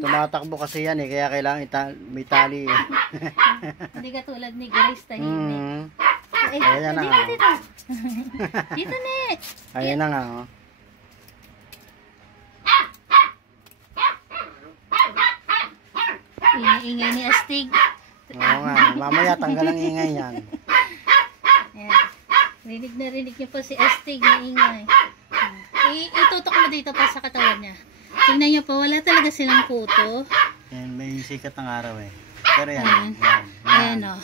Tumatakbo kasi yan eh, kaya kailangan may tali eh. Hindi ka tulad ni Grace, tahimik. Ayan na nga. Dito. Dito, ne. Ayan na nga, oh. Ingay ni Astig. Oo nga, mamaya tanggal ang ingay yan. Ayan. Rinig na rinig niyo po si Astig na ingay. Itutok mo dito pa sa katawan niya. Tingnan niyo po, wala talaga silang kuto. Yan, may sikat ng araw eh. Pero yan, Ayan. yan. Ayan o.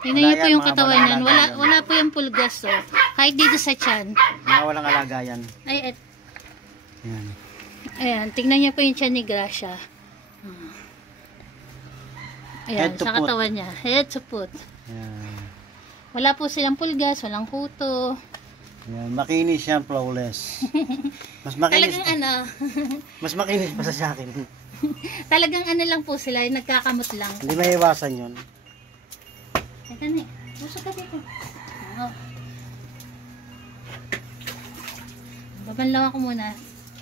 Tingnan niyo po yung katawan niyan. Wala po yung pulgas o. Kahit dito sa tiyan. Mga walang alaga yan. Ay, Yan. ayan. Tingnan niyo po yung tiyan ni Gracia. Ayan, Head to sa foot. katawan niya. Head to foot. Yan. Wala po silang pulgas, walang kuto. Yan. Makinis yan, flawless. Mas makinis. Talagang ano, Mas makinis pa sa akin. talagang ano lang po sila, yung nagkakamot lang. Hindi may iwasan yun. Teka na, usok ka dito. Oh. Babanlawan ko muna.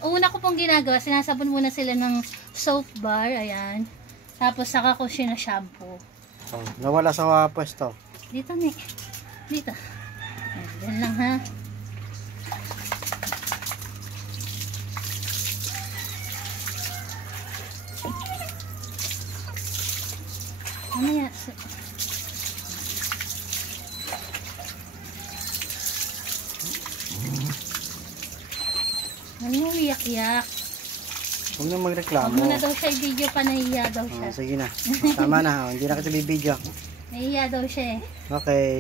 Una ko pong ginagawa, sinasabon muna sila ng soap bar, ayan. Tapos saka ko siya na shampoo. Oh, nawala sa pwesto. Dito ni. Dito. Ayan lang ha. Mamaya. Ano yung iyak-iyak? Huwag na Huwag magreklamo. mo na daw siya i-video pa, nahihiya daw siya. Sige na. Tama na. Hindi na kita bibidyo. Nahihiya daw siya eh. Okay.